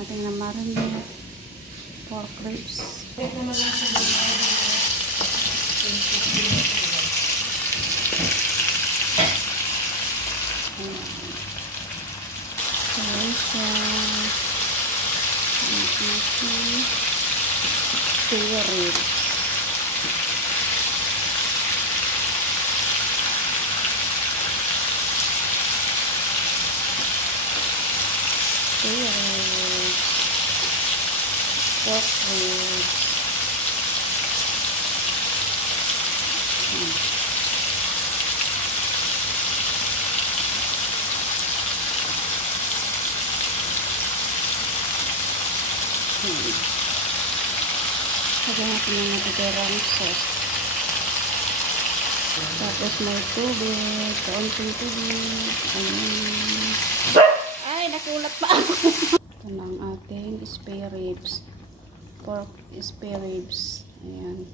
ating na-marinate pork ribs. Spare ribs. Pork ribs. Lagyan natin yung natitirang sauce. Tapos may tubig, kaunting tubig. Ay, nakulat pa ako. Ito na ang ating spare ribs. Pork spare ribs. Ayan.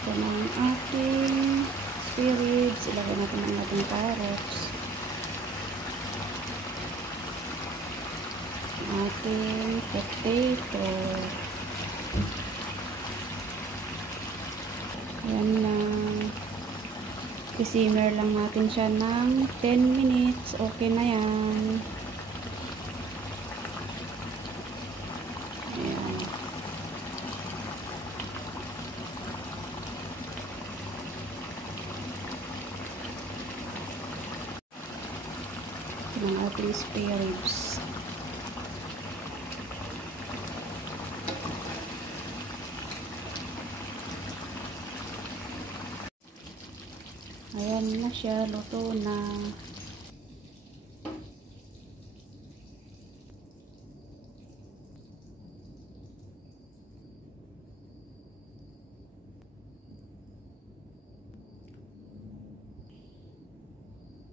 Ito na ang ating spare ribs. Ilagay natin ang ating carrots. Ating potato. Ayan lang. I-simmer lang natin siya ng 10 minutes. Okay na yan. Ayan. Ito ang ating spare ribs. Ayan na siya, luto na.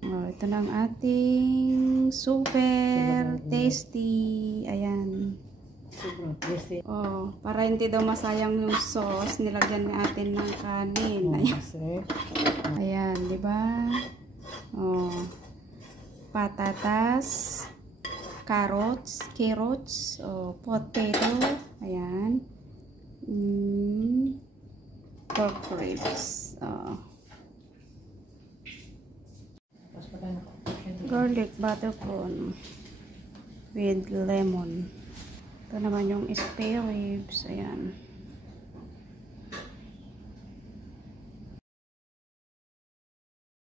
Ito na ang ating super tasty. Ayan. Oh, para hindi daw masayang yung sauce, nilagyan natin ng kanin. Ayan, di ba? Oh. Patatas, carrots, oh, potato, ayan. Pork ribs. Oh. Garlic butter prawn with lemon. Ito naman yung spare ribs. Ayan.